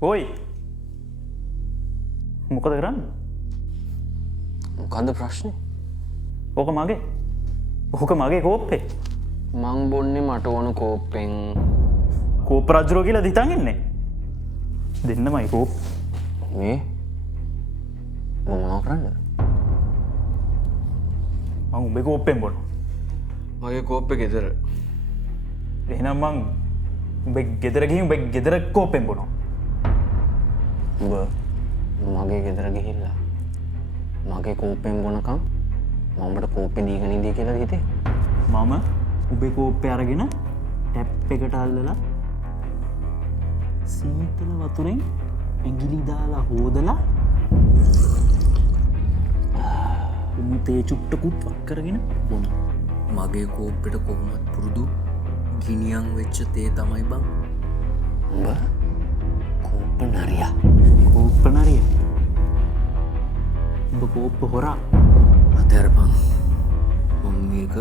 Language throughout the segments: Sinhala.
ඕයි මොකද කරන්න? මොකද්ද ප්‍රශ්නේ? ඕක මගේ. ඕක මගේ කෝප්පේ. මං බොන්නේ මට ඕන කෝප්පෙන්. කෝප්ප රජුරෝ කියලා දිතන් ඉන්නේ. දෙන්නමයි කෝප්. මේ මොනවා කරන්නද? මං උඹේ කෝප්පෙන් බොනවා. මගේ කෝප්පේ ගෙදර. එහෙනම් මං උඹේ ගෙදර ගිහින් උඹේ ගෙදර කෝප්පෙන් බොනවා. උඹ මගේ ගෙදර ගිහිල්ලා මගේ කෝප්පෙන් බොනකම් මම උඹට කෝප්පේ දීගෙන ඉඳී කියලා හිතේ. මම උඹේ කෝප්පේ අරගෙන ටැප් එකට අල්ලලා සීතල වතුරෙන් ඇඟිලි දාලා හොදලා උන් තේ චුට්ටකුත් වක් කරගෙන බොනවා. මගේ කෝප්පෙට කොහොමත් පුරුදු ගිනියන් වෙච්ච තේ තමයි බං. උඹ කෝප්ප නරියා. කෝප්ප නරිය. උඹ කෝප්ප හොරා. අතැරපං මම මේක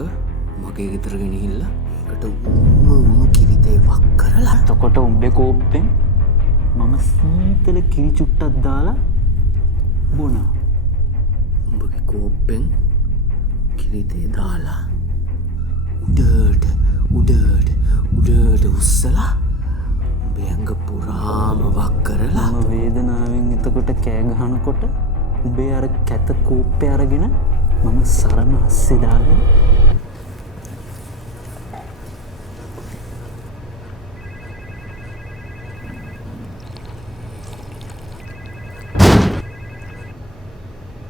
මගේ ගෙදර ගෙනහිල්ලා එකට උණු කිරිතේ වක් කරලා එතකොට උඹේ කෝප්පෙන් මම සීතල කිරි චුට්ටක් දාලා බොනවා. උඹගේ කෝප්පෙන් කිරිතේ දාලා උඩට උස්සලා උඹේ ඇඟ පුරාම වක් කරලා මම වේදනාවෙන් එතකොට කෑ ගහනකොට උඹේ අර කැත කෝප්පේ අරගෙන මම සරණ අස්සේ දාගෙන